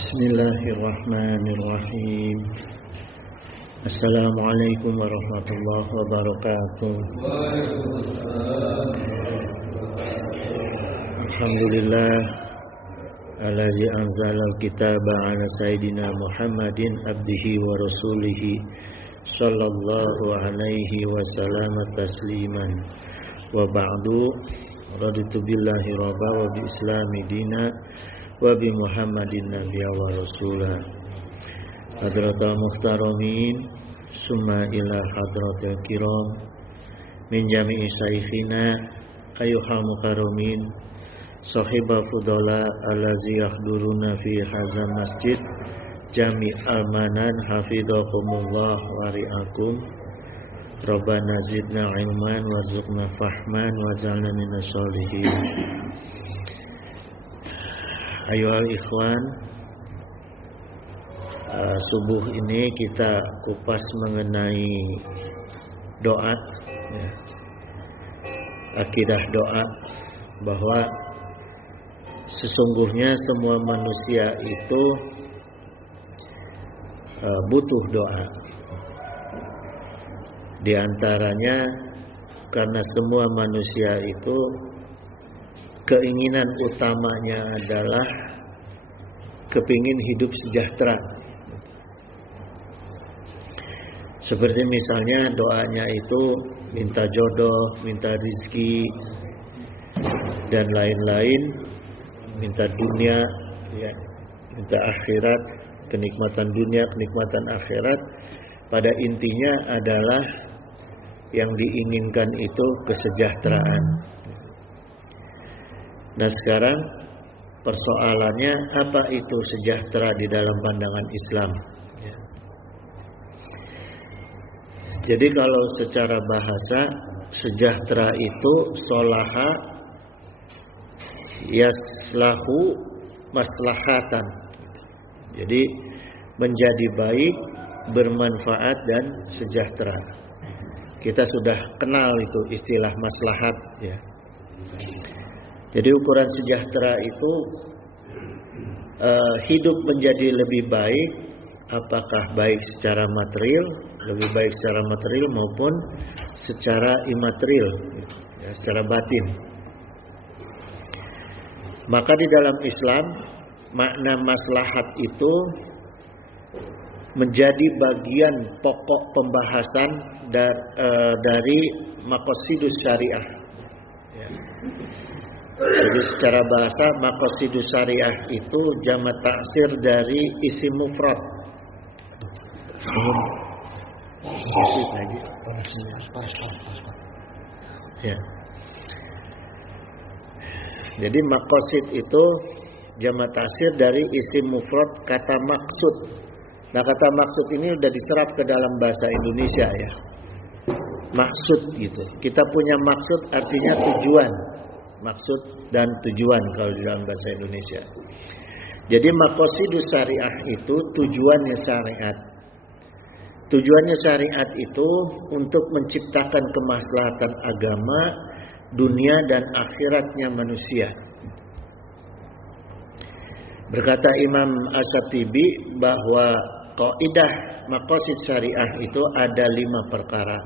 Bismillahirrahmanirrahim. Assalamualaikum warahmatullahi wabarakatuh. Alhamdulillah allazi anzala al-kitaba ala sayyidina Muhammadin abdihi wa rasulihi sallallahu alaihi wasallam tasliman. Wa ba'du, raditu billahi rabba wa bi islami dina wa bi Muhammadin nabiyya wa rasula. Hadratul muhtaramin, summa ila hadratil kiram min jami'i saikhina ayyuhal mukarramin, sahibal fudala allazi yahduruna fi hadzal masjid jami' al-manan hafidhakumullah wa ri'akum. Rabbana zidna ilman warzuqna fahman waj'alna minas sholihin. Ayohal ikhwan, subuh ini kita kupas mengenai doa, ya. Akidah doa, bahwa sesungguhnya semua manusia itu butuh doa. Di antaranya karena semua manusia itu keinginan utamanya adalah kepingin hidup sejahtera. Seperti misalnya doanya itu minta jodoh, minta rizki, dan lain-lain, minta dunia, ya, minta akhirat, kenikmatan dunia, kenikmatan akhirat. Pada intinya adalah yang diinginkan itu kesejahteraan. Nah sekarang persoalannya, apa itu sejahtera di dalam pandangan Islam? Jadi kalau secara bahasa, sejahtera itu solaha yaslahu maslahatan. Jadi menjadi baik, bermanfaat dan sejahtera. Kita sudah kenal itu istilah maslahat, ya. Jadi ukuran sejahtera itu hidup menjadi lebih baik, apakah baik secara material, lebih baik secara material maupun secara imaterial, ya, secara batin. Maka di dalam Islam makna maslahat itu menjadi bagian pokok pembahasan dari maqasidus syariah, ya. Jadi secara bahasa maqasidus syariah itu jamak taksir dari isim mufrad. Ya. Jadi maqasid itu jamak taksir dari isim mufrad kata maksud. Nah kata maksud ini sudah diserap ke dalam bahasa Indonesia, ya. Maksud gitu. Kita punya maksud artinya tujuan. Maksud dan tujuan kalau di dalam bahasa Indonesia. Jadi maqasidus syariah itu tujuannya syariat. Tujuannya syariat itu untuk menciptakan kemaslahatan agama, dunia dan akhiratnya manusia. Berkata Imam Asy-Syatibi bahwa kaidah maqasid syariah itu ada 5 perkara.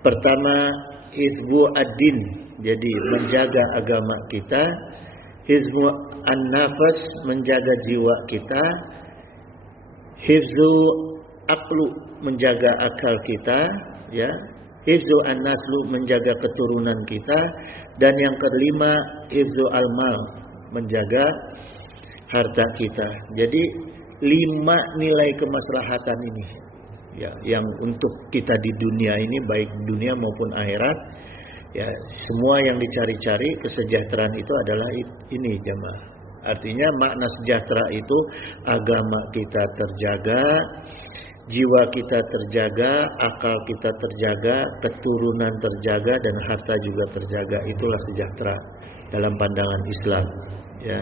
Pertama, hifdzu ad-din, jadi menjaga agama kita. Hifdzu an-nafas, menjaga jiwa kita. Hifdzu aqlu, menjaga akal kita, ya. Hifdzu an-naslu, menjaga keturunan kita. Dan yang kelima, hifdzu al-mal, menjaga harta kita. Jadi 5 nilai kemaslahatan ini, ya, yang untuk kita di dunia ini, baik dunia maupun akhirat, ya, semua yang dicari-cari kesejahteraan itu adalah ini, jamaah. Artinya makna sejahtera itu agama kita terjaga, jiwa kita terjaga, akal kita terjaga, keturunan terjaga, dan harta juga terjaga. Itulah sejahtera dalam pandangan Islam, ya.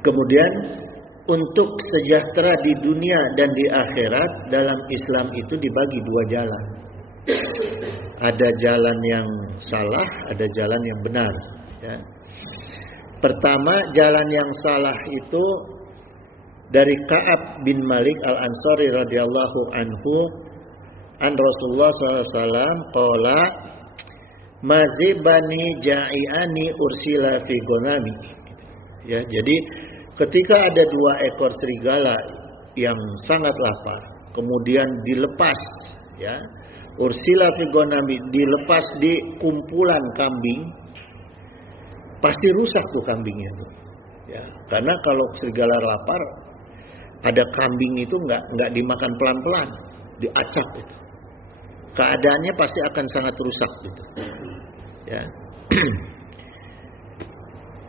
Kemudian untuk sejahtera di dunia dan di akhirat dalam Islam itu dibagi 2 jalan. Ada jalan yang salah, ada jalan yang benar, ya. Pertama, jalan yang salah itu dari Ka'ab bin Malik Al-Ansari radhiyallahu anhu an Rasulullah SAW qala mazibani ja'iani ursila fi gonami. Ya, jadi ketika ada 2 ekor serigala yang sangat lapar, kemudian dilepas, ya, ursila fi gonami, dilepas di kumpulan kambing, pasti rusak tuh kambingnya tuh. Ya, karena kalau serigala lapar, ada kambing itu nggak dimakan pelan-pelan, diacak itu. Keadaannya pasti akan sangat rusak gitu. Ya.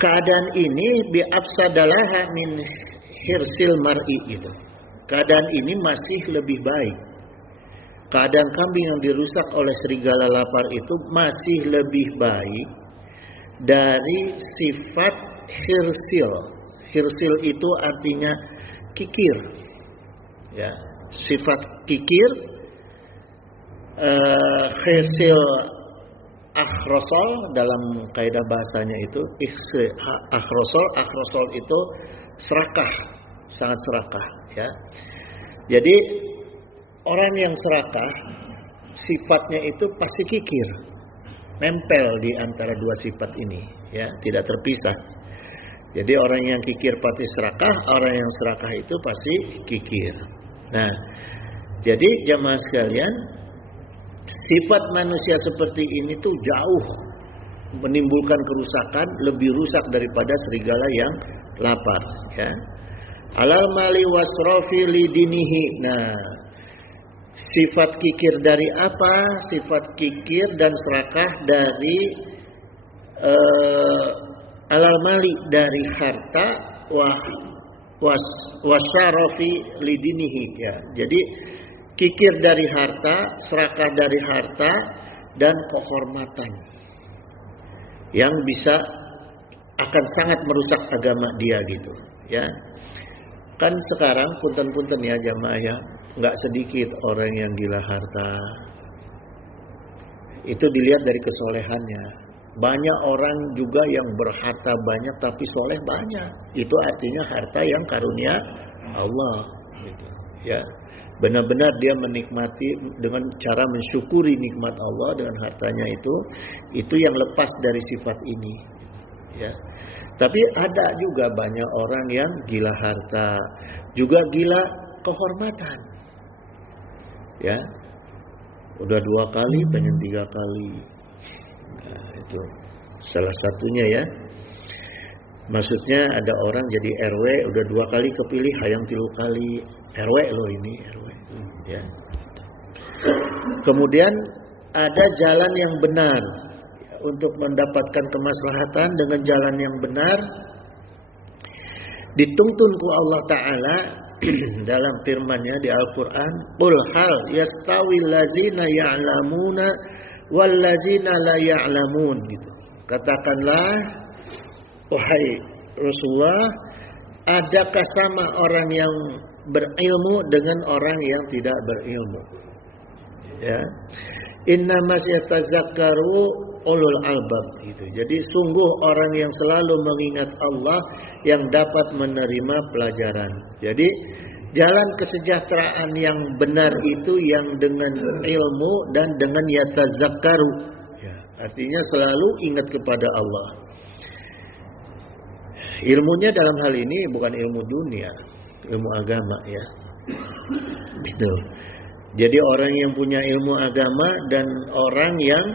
Keadaan ini bi'afsadalaha min hirsil mar'i gitu. Keadaan ini masih lebih baik. Keadaan kambing yang dirusak oleh serigala lapar itu masih lebih baik dari sifat hirsil. Hirsil itu artinya kikir. Ya, sifat kikir, hirsil akhrosol dalam kaidah bahasanya itu akhrosol itu serakah, sangat serakah, ya. Jadi orang yang serakah sifatnya itu pasti kikir, nempel di antara 2 sifat ini, ya, tidak terpisah. Jadi orang yang kikir pasti serakah, orang yang serakah itu pasti kikir. Nah, jadi jamaah sekalian, sifat manusia seperti ini tuh jauh menimbulkan kerusakan, lebih rusak daripada serigala yang lapar, ya. Alal mali wasrofi lidinihi. Nah, sifat kikir dari apa? Sifat kikir dan serakah dari alal mali, dari harta, wasyarofi lidinihi, ya. Jadi kikir dari harta, serakah dari harta, dan kehormatan yang bisa akan sangat merusak agama dia gitu, ya. Kan sekarang punten-punten ya jamaah ya, nggak sedikit orang yang gila harta. Itu dilihat dari kesolehannya. Banyak orang juga yang berharta banyak tapi soleh banyak. Itu artinya harta yang karunia Allah gitu, ya. Benar-benar dia menikmati dengan cara mensyukuri nikmat Allah dengan hartanya itu yang lepas dari sifat ini, ya. Tapi ada juga banyak orang yang gila harta, juga gila kehormatan, ya. Udah 2 kali pengen 3 kali. Nah, itu salah satunya, ya. Maksudnya ada orang jadi RW udah 2 kali kepilih, hayang 3 kali. RW loh ini, RW, ya. Kemudian ada jalan yang benar untuk mendapatkan kemaslahatan. Dengan jalan yang benar dituntun ku Allah Ta'ala dalam firman-Nya di Al-Qur'an, qul hal yastawil ladzina ya'lamuna wal ladzina la ya'lamun gitu. Katakanlah wahai Rasulullah, adakah sama orang yang berilmu dengan orang yang tidak berilmu, ya. Innamas yatazakkaru ulul albab gitu. Jadi sungguh orang yang selalu mengingat Allah yang dapat menerima pelajaran. Jadi jalan kesejahteraan yang benar itu yang dengan ilmu dan dengan yatazakkaru, ya, artinya selalu ingat kepada Allah. Ilmunya dalam hal ini bukan ilmu dunia, ilmu agama, ya. Gitu. Jadi orang yang punya ilmu agama dan orang yang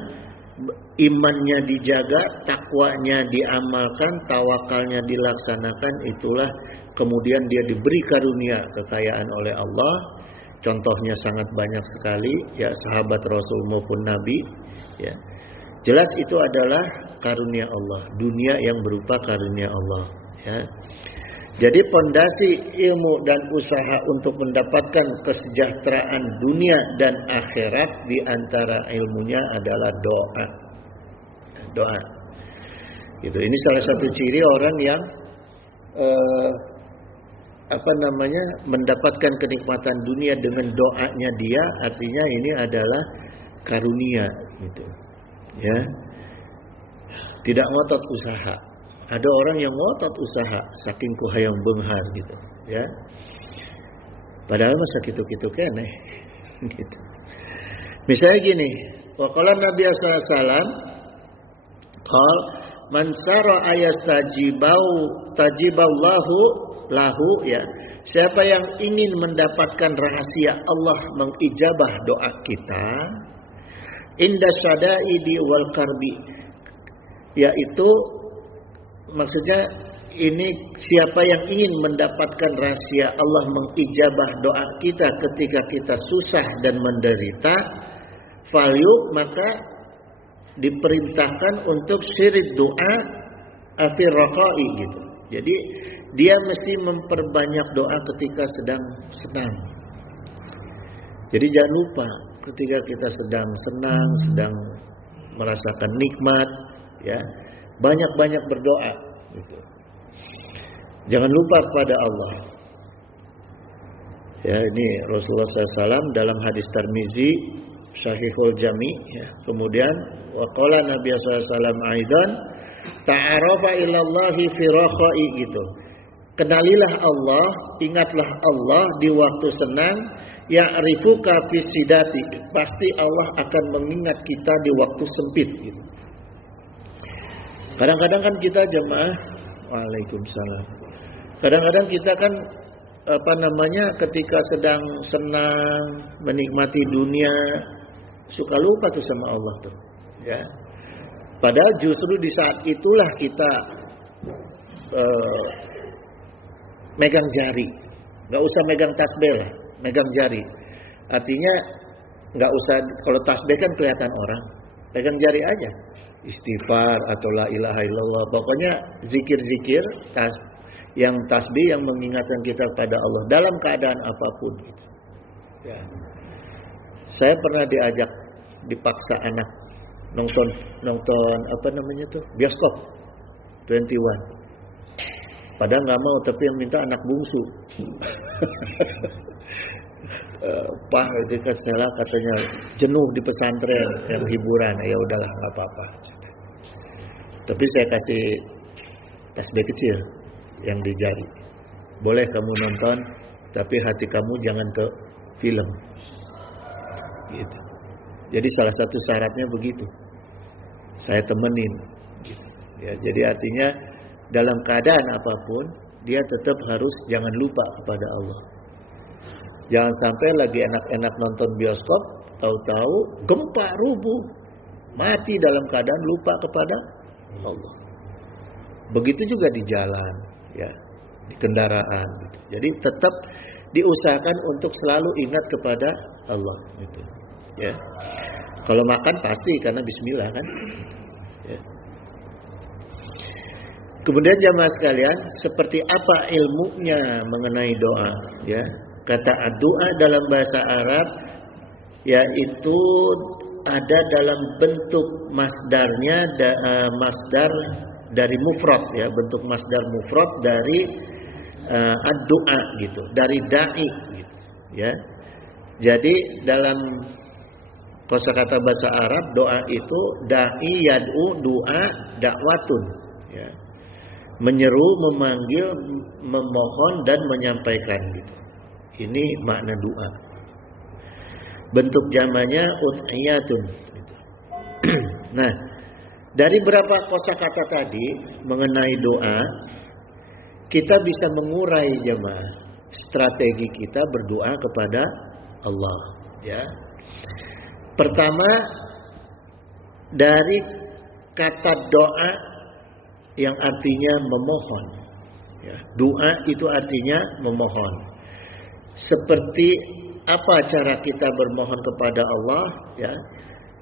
imannya dijaga, takwanya diamalkan, tawakalnya dilaksanakan, itulah kemudian dia diberi karunia kekayaan oleh Allah. Contohnya sangat banyak sekali, ya, sahabat Rasul maupun Nabi, ya. Jelas itu adalah karunia Allah, dunia yang berupa karunia Allah, ya. Jadi pondasi ilmu dan usaha untuk mendapatkan kesejahteraan dunia dan akhirat di antara ilmunya adalah doa. Doa. Gitu. Ini salah satu ciri orang yang mendapatkan kenikmatan dunia dengan doanya dia, artinya ini adalah karunia gitu. Ya. Tidak ngotot usaha. Ada orang yang ngotot usaha saking ku hayang beunghar gitu, ya. Padahal mah sakitu-kitu keneh gitu. Misalnya gini, wa qala Nabi sallallahu alaihi wasallam qol man sara tajiballahu lahu, ya. Siapa yang ingin mendapatkan rahasia Allah mengijabah doa kita inda syada'idi wal karbi, yaitu maksudnya ini siapa yang ingin mendapatkan rahasia Allah mengijabah doa kita ketika kita susah dan menderita, maka diperintahkan untuk syirid doa afir raqai gitu. Jadi dia mesti memperbanyak doa ketika sedang senang. Jadi jangan lupa ketika kita sedang senang, sedang merasakan nikmat, ya, banyak-banyak berdoa gitu. Jangan lupa kepada Allah. Ya, ini Rasulullah SAW dalam hadis Tirmizi Sahihul Jami, ya. Kemudian waqala Nabi SAW aidan ta'arafa ilallahi fi rakhai gitu. Kenalilah Allah, ingatlah Allah di waktu senang, ya'rifuka fi sidati. Pasti Allah akan mengingat kita di waktu sempit gitu. Kadang-kadang kan kita jemaah, waalaikumsalam. Kadang-kadang kita kan ketika sedang senang, menikmati dunia, suka lupa tuh sama Allah tuh, ya. Padahal justru di saat itulah kita megang jari, nggak usah megang tasbih lah, megang jari. Artinya nggak usah, kalau tasbih kan kelihatan orang, pegang jari aja, istighfar atau la ilaha illallah, pokoknya zikir-zikir yang tasbih yang mengingatkan kita pada Allah dalam keadaan apapun. Gitu. Ya. Saya pernah diajak, dipaksa anak nonton apa namanya tuh, bioskop 21. Padahal nggak mau, tapi yang minta anak bungsu. Pak Stella katanya jenuh di pesantren yang hiburan, ya udahlah nggak apa-apa. Tapi saya kasih tasbih kecil yang di jari. Boleh kamu nonton, tapi hati kamu jangan ke film. Gitu. Jadi salah satu syaratnya begitu. Saya temenin. Gitu. Ya, jadi artinya dalam keadaan apapun dia tetap harus jangan lupa kepada Allah. Jangan sampai lagi enak-enak nonton bioskop, tahu-tahu gempa rubuh, mati dalam keadaan lupa kepada Allah. Begitu juga di jalan, ya, di kendaraan. Gitu. Jadi tetap diusahakan untuk selalu ingat kepada Allah. Gitu. Ya. Kalau makan pasti karena Bismillah kan. Ya. Kemudian jamaah sekalian, seperti apa ilmunya mengenai doa? Ya, kata doa dalam bahasa Arab, yaitu ada dalam bentuk masdarnya, masdar dari mufrad, ya, bentuk masdar mufrad dari ad-doa gitu, dari da'i gitu, ya. Jadi dalam kosakata bahasa Arab doa itu da'i yad'u, doa dakwatun, ya. Menyeru, memanggil, memohon dan menyampaikan gitu. Ini makna doa. Bentuk jamaknya ud'iyatun gitu. Nah, dari berapa kosakata tadi mengenai doa, kita bisa mengurai jemaah strategi kita berdoa kepada Allah, ya. Pertama, dari kata doa yang artinya memohon, ya. Doa itu artinya memohon. Seperti apa cara kita bermohon kepada Allah, ya.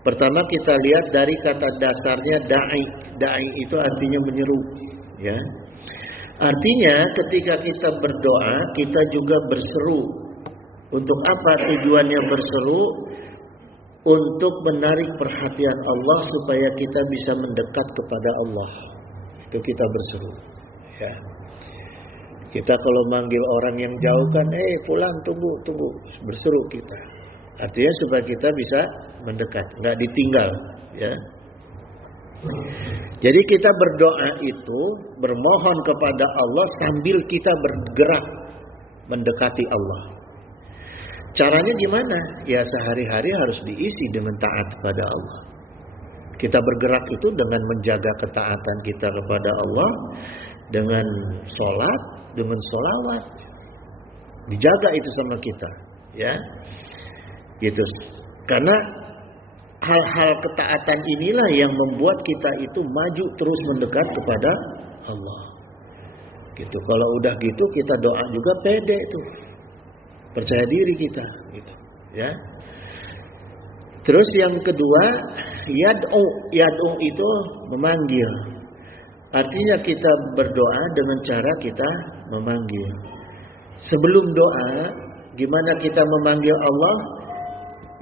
Pertama kita lihat dari kata dasarnya da'i. Da'i itu artinya menyeru, ya. Artinya ketika kita berdoa, kita juga berseru. Untuk apa tujuannya berseru? Untuk menarik perhatian Allah supaya kita bisa mendekat kepada Allah. Itu kita berseru, ya. Kita kalau manggil orang yang jauh kan, pulang, tunggu, berseru kita. Artinya supaya kita bisa mendekat, nggak ditinggal, ya. Jadi kita berdoa itu bermohon kepada Allah sambil kita bergerak mendekati Allah. Caranya gimana? Ya sehari-hari harus diisi dengan taat kepada Allah. Kita bergerak itu dengan menjaga ketaatan kita kepada Allah, dengan sholat, dengan sholawat. Dijaga itu sama kita, ya. Gitu. Karena hal-hal ketaatan inilah yang membuat kita itu maju terus mendekat kepada Allah. Gitu. Kalau udah gitu kita doa juga pede itu. Percaya diri kita, gitu, ya. Terus yang kedua, yad'u itu memanggil. Artinya kita berdoa dengan cara kita memanggil. Sebelum doa, gimana kita memanggil Allah?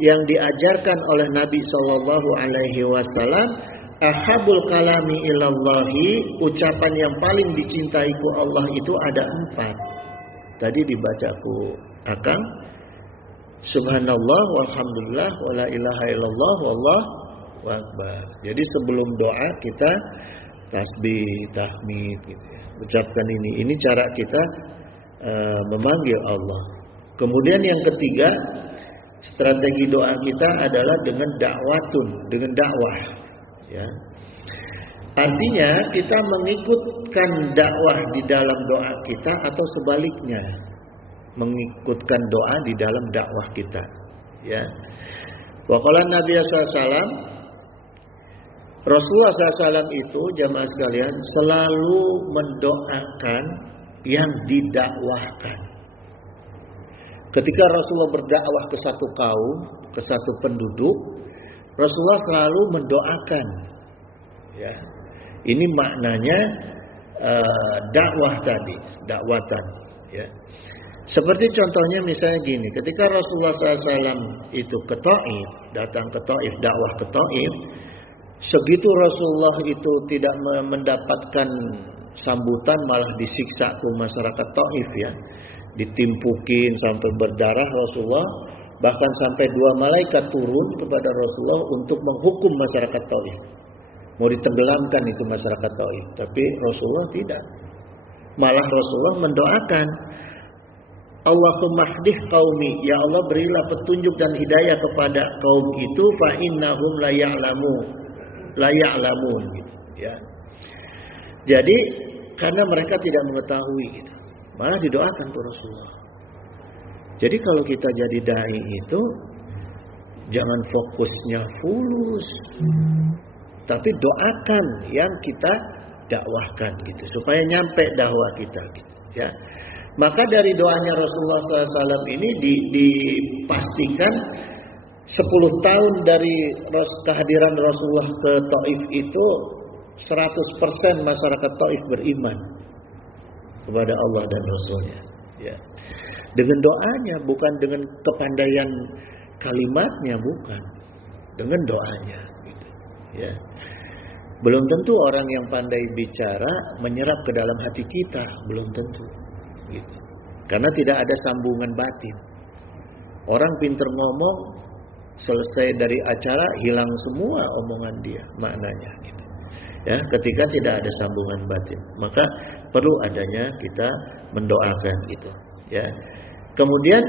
Yang diajarkan oleh Nabi Shallallahu Alaihi Wasallam, ahabul kalami ilallahi, ucapan yang paling dicintaiku Allah itu ada 4. Tadi dibacaku Akang, subhanallah walhamdulillah wala ilaha illallah wallahu akbar. Jadi sebelum doa kita tasbih, tahmid gitu ya. Ucapkan ini. Ini cara kita memanggil Allah. Kemudian yang ketiga, strategi doa kita adalah dengan dakwatun, dengan dakwah, ya. Artinya kita mengikutkan dakwah di dalam doa kita atau sebaliknya, mengikutkan doa di dalam dakwah kita, ya. Wa qala Nabi SAW, Rasulullah SAW itu jamaah sekalian selalu mendoakan yang didakwahkan. Ketika Rasulullah berdakwah ke satu kaum, ke satu penduduk, Rasulullah selalu mendoakan, ya. Ini maknanya dakwah tadi, dakwatan, ya. Seperti contohnya misalnya gini, ketika Rasulullah SAW itu ke Taif, datang ke Taif, dakwah ke Taif, segitu Rasulullah itu tidak mendapatkan sambutan, malah disiksa ke masyarakat Taif, ya. Ditimpukin sampai berdarah Rasulullah, bahkan sampai 2 malaikat turun kepada Rasulullah untuk menghukum masyarakat Taif. Mau ditenggelamkan itu masyarakat Taif, tapi Rasulullah tidak. Malah Rasulullah mendoakan, Allahumma hdih qaumi, ya Allah berilah petunjuk dan hidayah kepada kaum itu, fa innahum la ya'lamun gitu, ya. Jadi karena mereka tidak mengetahui gitu. Malah didoakan tuh Rasulullah. Jadi kalau kita jadi dai itu jangan fokusnya fulus, tapi doakan yang kita dakwahkan gitu, supaya nyampe dakwah kita gitu, ya. Maka dari doanya Rasulullah SAW ini dipastikan 10 tahun dari kehadiran Rasulullah ke Taif itu 100% masyarakat Taif beriman kepada Allah dan Rasulnya, ya. Dengan doanya, bukan dengan kepandaian kalimatnya, bukan, dengan doanya, gitu, ya. Belum tentu orang yang pandai bicara menyerap ke dalam hati kita, belum tentu, gitu. Karena tidak ada sambungan batin. Orang pinter ngomong, selesai dari acara hilang semua omongan dia, maknanya, gitu, ya. Ketika tidak ada sambungan batin, maka perlu adanya kita mendoakan, gitu, ya. Kemudian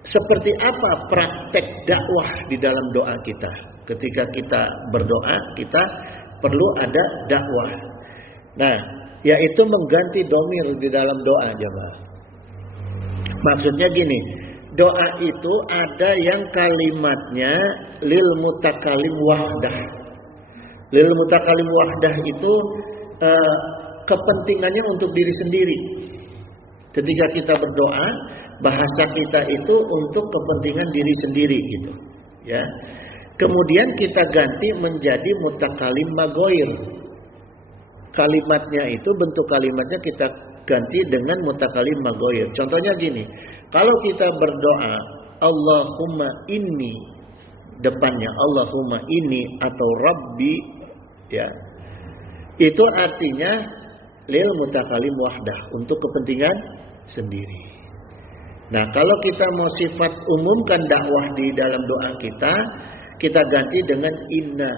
seperti apa praktek dakwah di dalam doa kita? Ketika kita berdoa, kita perlu ada dakwah. Nah, yaitu mengganti domir di dalam doa, jemaah. Maksudnya gini, doa itu ada yang kalimatnya lil mutakalim wahdah. Lil mutakalim wahdah itu kepentingannya untuk diri sendiri. Ketika kita berdoa, bahasa kita itu untuk kepentingan diri sendiri, gitu, ya. Kemudian kita ganti menjadi mutakalim magoir. Kalimatnya itu, bentuk kalimatnya kita ganti dengan mutakalim magoir. Contohnya gini, kalau kita berdoa Allahumma inni, depannya Allahumma inni atau Rabbi, ya, itu artinya lil mutakalim wahdah, untuk kepentingan sendiri. Nah, kalau kita mau sifat umumkan dakwah di dalam doa kita, kita ganti dengan inna.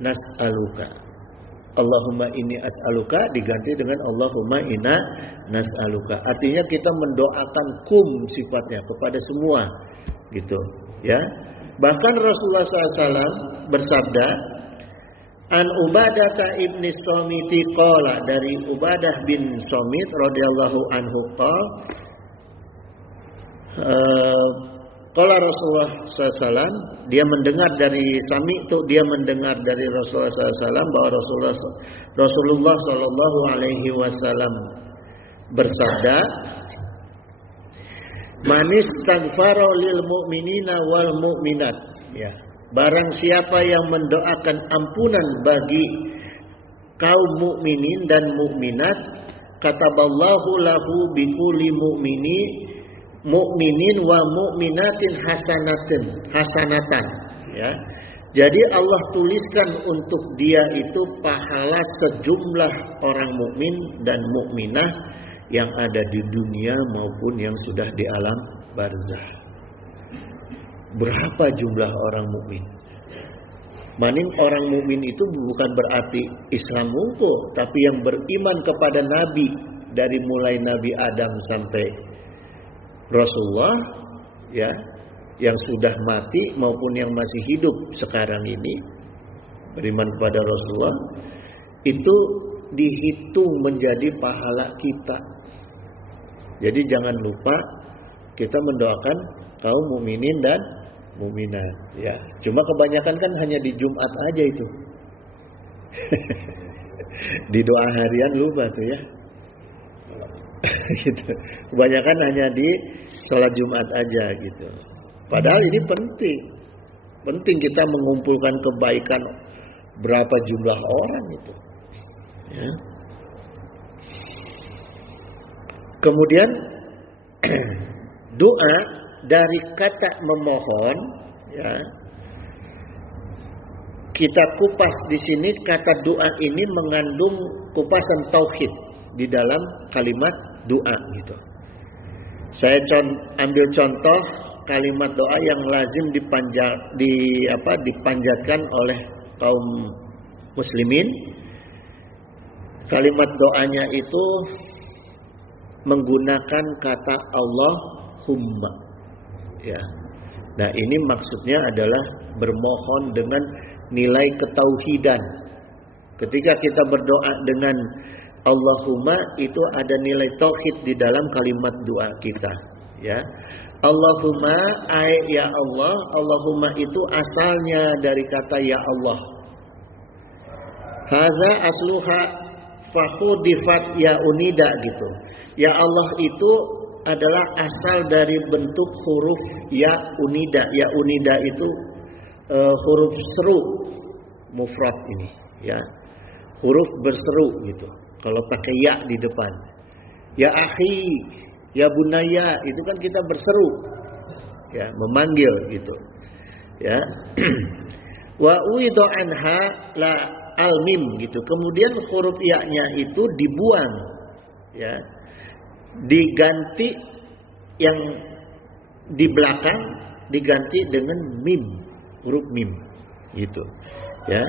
nas'aluka. Allahumma inni as'aluka diganti dengan Allahumma inna nas'aluka. Artinya kita mendoakan sifatnya kepada semua, gitu, ya. Bahkan Rasulullah SAW bersabda, An Ubadah ibni Somiti qala, dari Ubadah bin Somit radhiyallahu anhu qala Rasulullah SAW, dia mendengar dari Sami itu, dia mendengar dari Rasulullah SAW bahwa Rasulullah Shallallahu Alaihi Wasallam bersabda, Manis tagfaro lil mu'minina wal mu'minat, ya. Barang siapa yang mendoakan ampunan bagi kaum mukminin dan mukminat, kataballahu lahu bikulli mu'minin wa mu'minatin hasanatan, ya. Jadi Allah tuliskan untuk dia itu pahala sejumlah orang mukmin dan mukminah yang ada di dunia maupun yang sudah di alam barzah. Berapa jumlah orang mukmin? Maning orang mukmin itu bukan berarti Islam unggul, tapi yang beriman kepada Nabi dari mulai Nabi Adam sampai Rasulullah, ya, yang sudah mati maupun yang masih hidup sekarang ini beriman kepada Rasulullah, itu dihitung menjadi pahala kita. Jadi jangan lupa kita mendoakan kaum mukminin dan mukminat, ya. Cuma kebanyakan kan hanya di Jumat aja itu. Di doa harian lupa tuh, ya. Gitu. Kebanyakan hanya di sholat Jumat aja gitu. Padahal ini penting kita mengumpulkan kebaikan berapa jumlah orang itu, ya. Kemudian doa dari kata memohon, ya. Kita kupas di sini, kata doa ini mengandung kupasan tauhid di dalam kalimat doa gitu. Saya ambil contoh kalimat doa yang lazim dipanjatkan oleh kaum muslimin. Kalimat doanya itu menggunakan kata Allahumma, ya. Nah, ini maksudnya adalah bermohon dengan nilai ketauhidan. Ketika kita berdoa dengan Allahumma, itu ada nilai tauhid di dalam kalimat doa kita, ya. Allahumma, ya Allah. Allahumma itu asalnya dari kata ya Allah. Haza asluha fakhudifat ya unida gitu. Ya Allah itu adalah asal dari bentuk huruf ya unida. Ya unida itu huruf seru mufrad ini, ya. Huruf berseru gitu. Kalau pakai ya di depan. Ya akhi, ya bunaya, itu kan kita berseru, ya, memanggil gitu, ya. Wa uidu anha la al-mim gitu. Kemudian huruf ya-nya itu dibuang, ya. Diganti yang di belakang diganti dengan mim, huruf mim gitu, ya.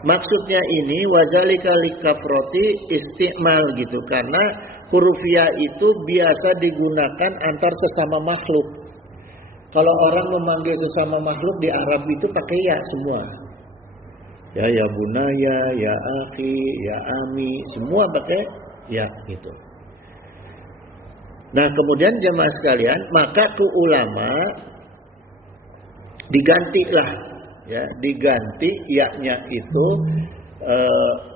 Maksudnya ini wazalika likafroti istimal gitu, karena huruf ya itu biasa digunakan antar sesama makhluk. Kalau orang memanggil sesama makhluk di Arab itu pakai ya semua. Ya bunaya, ya akhi, ya ami, semua pakai ya gitu. Nah, kemudian jemaah sekalian, maka ke ulama digantilah, ya, diganti ya-nya itu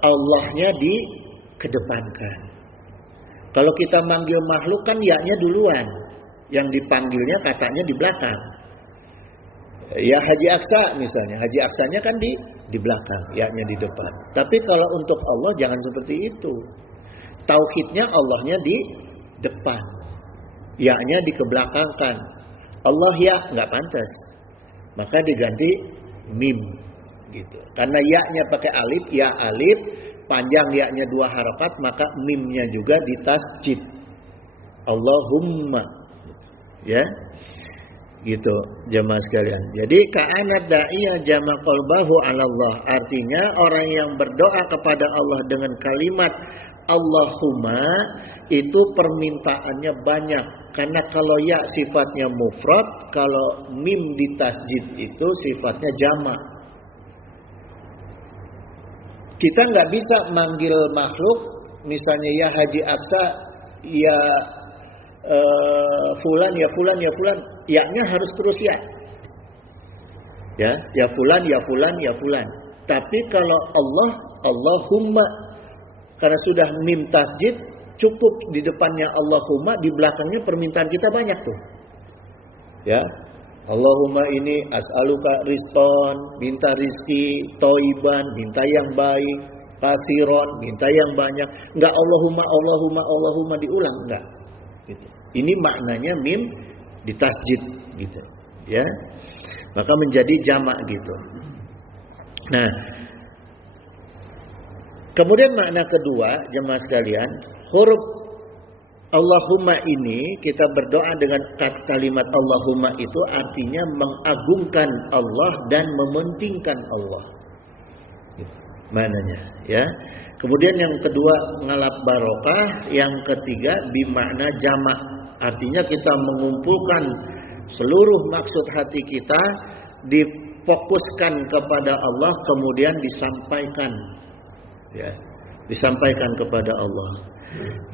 Allahnya dikedepankan. Kalau kita manggil makhluk kan ya-nya duluan, yang dipanggilnya katanya di belakang. Ya Haji Aksa misalnya, Haji Aksanya kan di belakang, ya-nya di depan. Tapi kalau untuk Allah jangan seperti itu. Tauhidnya Allahnya di depan, ya-nya dikebelakangkan. Allah ya nggak pantas, maka diganti mim gitu. Karena ya-nya pakai alif, ya alif, panjang ya-nya 2 harakat, maka mimnya juga ditasjid. Allahumma, ya. Gitu, jamaah sekalian. Jadi ka'anad da'iyah jama' qalbahu 'ala Allah. Artinya orang yang berdoa kepada Allah dengan kalimat Allahumma itu permintaannya banyak. Karena kalau ya sifatnya mufrad, kalau mim di tasjid itu sifatnya jama'. Kita nggak bisa manggil makhluk, misalnya ya Haji Aksa, ya fulan, ya fulan, ya fulan, ya-nya harus terus ya. Ya fulan, ya fulan, ya fulan. Tapi kalau Allah, Allahumma, karena sudah mim tasjid, cukup di depannya Allahumma, di belakangnya permintaan kita banyak tuh. Ya. Allahumma ini as'aluka rizqan, minta rizki, toiban, minta yang baik, kasiron, minta yang banyak. Enggak Allahumma, Allahumma, Allahumma diulang, enggak. Gitu. Ini maknanya mim di tasjid gitu. Ya. Maka menjadi jamak gitu. Nah, kemudian makna kedua, jemaah sekalian, huruf Allahumma ini, kita berdoa dengan kalimat Allahumma itu artinya mengagungkan Allah dan mementingkan Allah. Mananya, ya. Kemudian yang kedua ngalap barokah, yang ketiga bimakna jamak. Artinya kita mengumpulkan seluruh maksud hati kita, difokuskan kepada Allah, kemudian disampaikan, ya, disampaikan kepada Allah.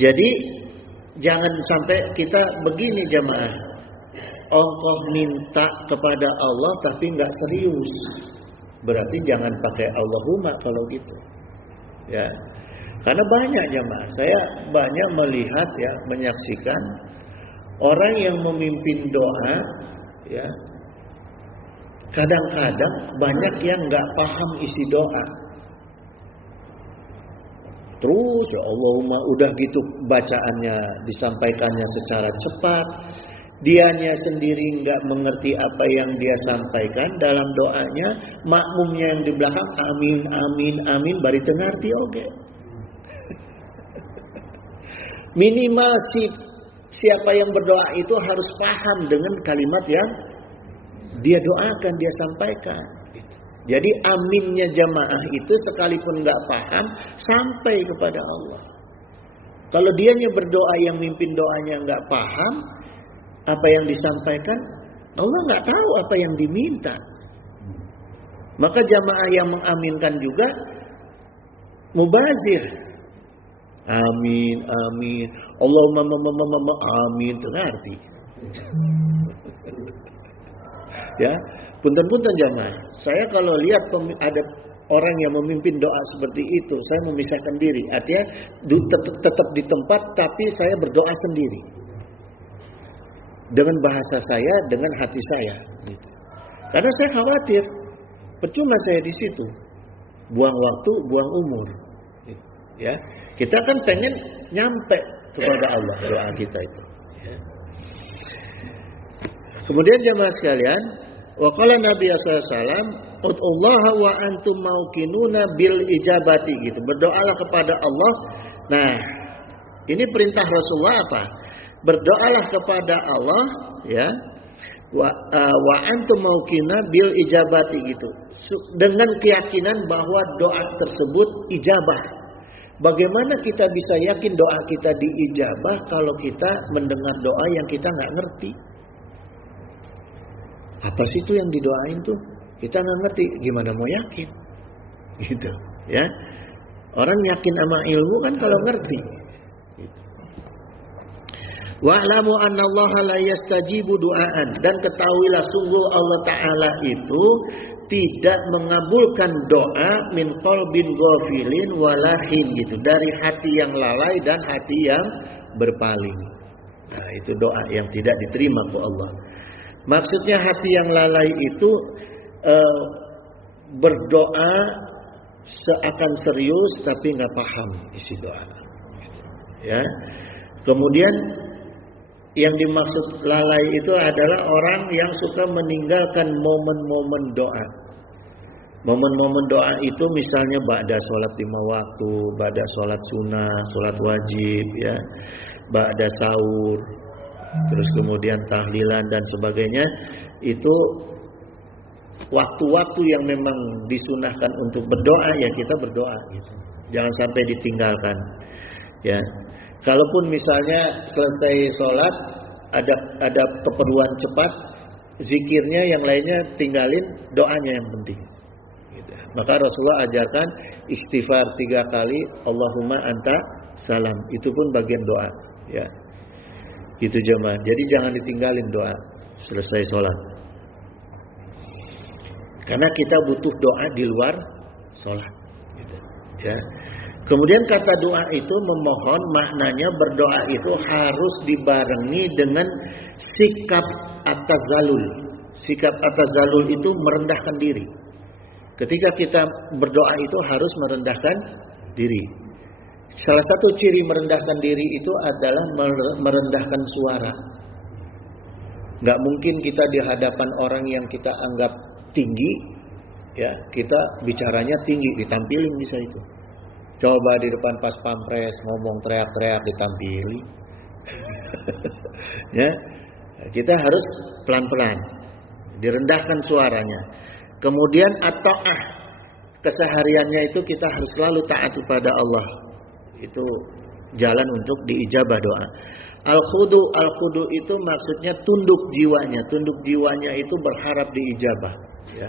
Jadi jangan sampai kita begini jamaah, ongkoh minta kepada Allah tapi nggak serius. Berarti jangan pakai Allahumma kalau gitu, ya. Karena banyak jamaah, saya banyak melihat ya, menyaksikan orang yang memimpin doa, ya. Kadang-kadang banyak yang nggak paham isi doa. Terus ya Allahumma udah gitu bacaannya disampaikannya secara cepat, dianya sendiri nggak mengerti apa yang dia sampaikan dalam doanya, makmumnya yang di belakang amin amin amin bari teu ngarti oge. Minimal siapa yang berdoa itu harus paham dengan kalimat yang dia doakan, dia sampaikan. Jadi aminnya jamaah itu sekalipun nggak paham sampai kepada Allah. Kalau dianya berdoa yang mimpin doanya nggak paham apa yang disampaikan, Allah nggak tahu apa yang diminta. Maka jamaah yang mengaminkan juga mubazir. Amin, amin. Allahumma amin, itu ngerti. Ya, punten-punten jamaah. Saya kalau lihat ada orang yang memimpin doa seperti itu, saya memisahkan diri. Artinya tetap di tempat, tapi saya berdoa sendiri. Dengan bahasa saya, dengan hati saya. Gitu. Karena saya khawatir, percuma saya di situ, buang waktu, buang umur. Gitu. Ya, kita kan pengen nyampe kepada Allah doa kita itu. Ya. Kemudian jamaah sekalian, wa qala Nabi sallallahu alaihi wasallam, "Ud'ullaha wa antum mauqinuna bil ijabati," gitu. Berdoalah kepada Allah. Nah, ini perintah Rasulullah apa? Berdoalah kepada Allah, ya. Wa antum mauqina bil ijabati gitu. Dengan keyakinan bahwa doa tersebut ijabah. Bagaimana kita bisa yakin doa kita diijabah kalau kita mendengar doa yang kita nggak ngerti? Apa sih itu yang didoain tuh? Kita nggak ngerti, gimana mau yakin? Gitu, ya. Orang yakin sama ilmu kan kalau ngerti. Gitu. Wa'lamu annallaha la yastajibu du'aan, dan ketahuilah sungguh Allah Ta'ala itu tidak mengabulkan doa min qalbin ghafilin walahin gitu, dari hati yang lalai dan hati yang berpaling. Nah, itu doa yang tidak diterima oleh Allah. Maksudnya hati yang lalai itu berdoa seakan serius tapi nggak paham isi doa. Ya. Kemudian yang dimaksud lalai itu adalah orang yang suka meninggalkan momen-momen doa. Momen-momen doa itu misalnya ba'da sholat 5 waktu, ba'da sholat sunnah, sholat wajib, ya, ba'da sahur, terus kemudian tahlilan dan sebagainya, itu waktu-waktu yang memang disunahkan untuk berdoa, ya kita berdoa gitu. Jangan sampai ditinggalkan. Ya. Kalaupun misalnya selesai sholat ada keperluan cepat, zikirnya yang lainnya tinggalin, doanya yang penting. Gitu. Maka Rasulullah ajarkan istighfar 3 kali, Allahumma anta salam. Itu pun bagian doa. Ya. Gitu jemaah. Jadi jangan ditinggalin doa selesai sholat. Karena kita butuh doa di luar sholat. Gitu. Ya. Kemudian kata doa itu memohon, maknanya berdoa itu harus dibarengi dengan sikap atazalul. Sikap atazalul itu merendahkan diri. Ketika kita berdoa itu harus merendahkan diri. Salah satu ciri merendahkan diri itu adalah merendahkan suara. Gak mungkin kita di hadapan orang yang kita anggap tinggi, ya kita bicaranya tinggi, ditampilin bisa itu. Coba di depan pas pampres ngomong teriak-teriak ditampili. Ya, kita harus pelan-pelan, direndahkan suaranya. Kemudian at-ta'ah, kesehariannya itu kita harus selalu taat kepada Allah. Itu jalan untuk diijabah doa. Al-khudu itu maksudnya tunduk jiwanya. Tunduk jiwanya itu berharap diijabah. Ya,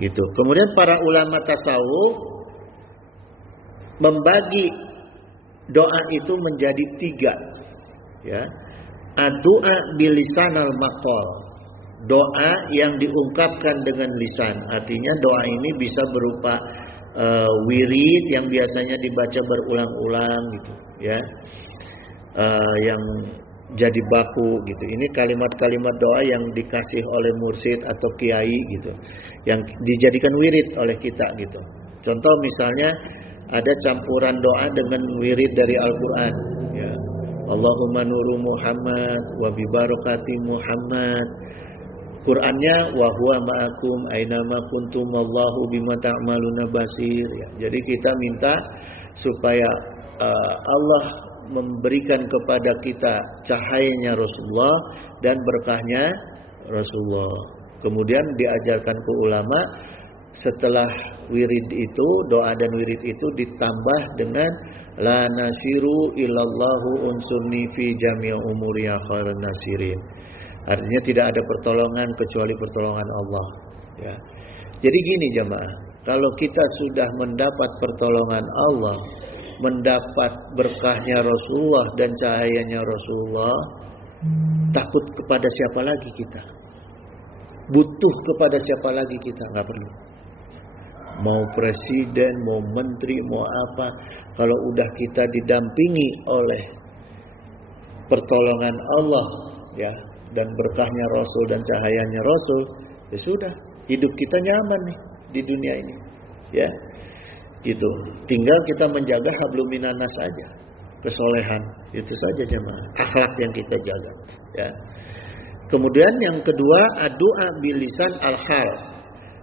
gitu. Kemudian para ulama tasawuf membagi doa itu menjadi 3, ya. Ad-du'a bilisanal maqal, doa yang diungkapkan dengan lisan. Artinya doa ini bisa berupa wirid yang biasanya dibaca berulang-ulang gitu, ya. Yang jadi baku gitu. Ini kalimat-kalimat doa yang dikasih oleh mursyid atau kiai gitu, yang dijadikan wirid oleh kita gitu. Contoh misalnya ada campuran doa dengan wirid dari Al-Quran, ya. Allahumma nuru Muhammad wa bi barakati Muhammad. Qurannya wa huwa ma'akum ainama kuntum wallahu bima ta'maluna basir, ya. Jadi kita minta supaya Allah memberikan kepada kita cahayanya Rasulullah dan berkahnya Rasulullah. Kemudian diajarkan ke ulama, setelah wirid itu, doa dan wirid itu ditambah dengan la nasiru illallahu unsurni fi jami' umuri ya khairan nasirin. Artinya tidak ada pertolongan kecuali pertolongan Allah, ya. Jadi gini jemaah, kalau kita sudah mendapat pertolongan Allah, mendapat berkahnya Rasulullah dan cahayanya Rasulullah, takut kepada siapa lagi kita? Butuh kepada siapa lagi kita? Enggak perlu. Mau presiden, mau menteri, mau apa, kalau udah kita didampingi oleh pertolongan Allah, ya, dan berkahnya Rasul dan cahayanya Rasul, ya sudah, hidup kita nyaman nih di dunia ini, ya. Gitu. Tinggal kita menjaga hablum minan nas saja, kesolehan, itu saja jemaah, akhlak yang kita jaga, ya. Kemudian yang kedua, ad-du'a bilisan al-hal,